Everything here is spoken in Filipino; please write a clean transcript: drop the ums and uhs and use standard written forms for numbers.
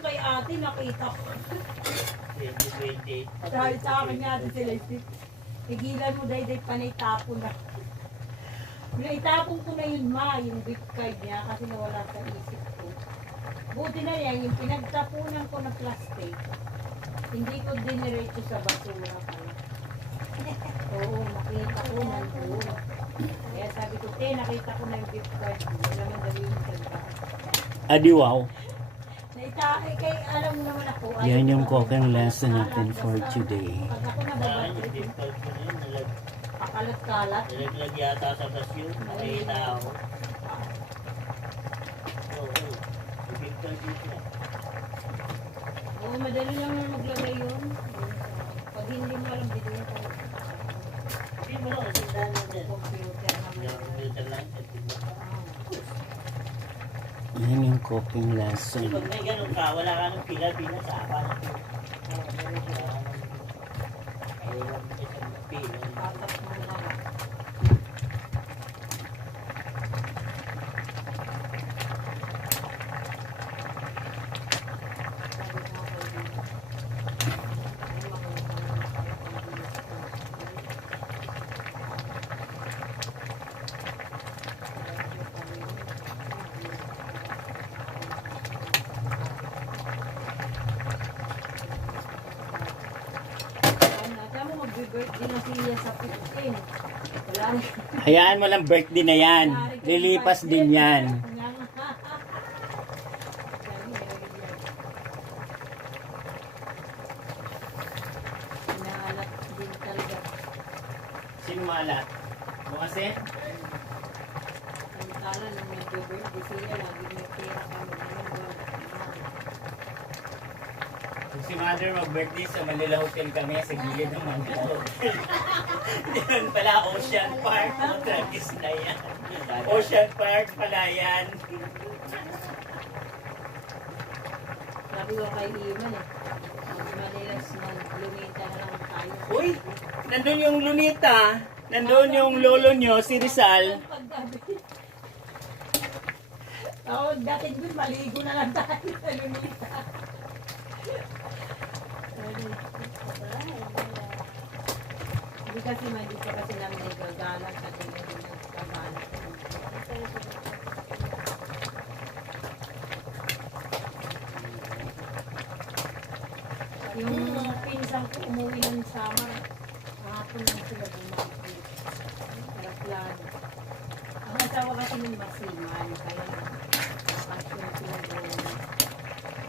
yung kay ate, nakita ko. 2028. Dahil sa akin nga ate Celeste, tigilan mo dahil panay tapo na. Naitapon ko na yun yung gift card niya kasi nawala sa isip ko. Buti na yan, yung pinagtapunan ko na plastic, hindi ko diniretso sa basura pala. Oo, nakita ko na doon. Kaya sabi ko, nakita ko na yung gift card mo. Wala man dali yung pagkaan. Adi wow. Kay alam mo naman ako. Yan yung cooking lesson natin for today. Pag ako Saan nababatid, yung dimple ko na yun? pakalat-kalat. Nalaglag yata sa basyo. Nakita ako. Oo. Yung dimple dito. Oo, madali lang na maglagay yun. Pag hindi mo alam, dito yung Hindi mo lang. Sindahan mo dyan. computer naman. Yung computer lang. Yan yung cooking Kasi lesson. pag may ganun ka, wala ka ng pila-pila sa apan. Ayaw lang siya sa pila. Tatak mo na lang. Birthday na siya sa 15. Wala rin. Hayaan mo lang birthday na yan. Lilipas din yan. Inaalat din talaga. Sino malat? Mo kasi? Ang kala nung nag-birthday sila, lagi may pera kami. Kung si mother mag-birthday sa Manila Hotel kami, sa gilid ng Manila Hotel. Yan pala, Ocean Park. Tragis na yan. Ocean Park pala yan. Sabi ko kay Iman Manilas na lumita na lang tayo. Uy, nandun yung Lunita. Nandun yung lolo nyo, si Rizal. Oo, dati doon maligo na lang tayo sa lumita. Hindi kasi hindi pa kasi namin nagagalang kasi hindi nagagalang. Yung pinsan ko umuwi ng summer, hapon lang sila bumalik. Aeroplano. Ang asawa kasi ng Basiman, kaya nakasyon sila doon.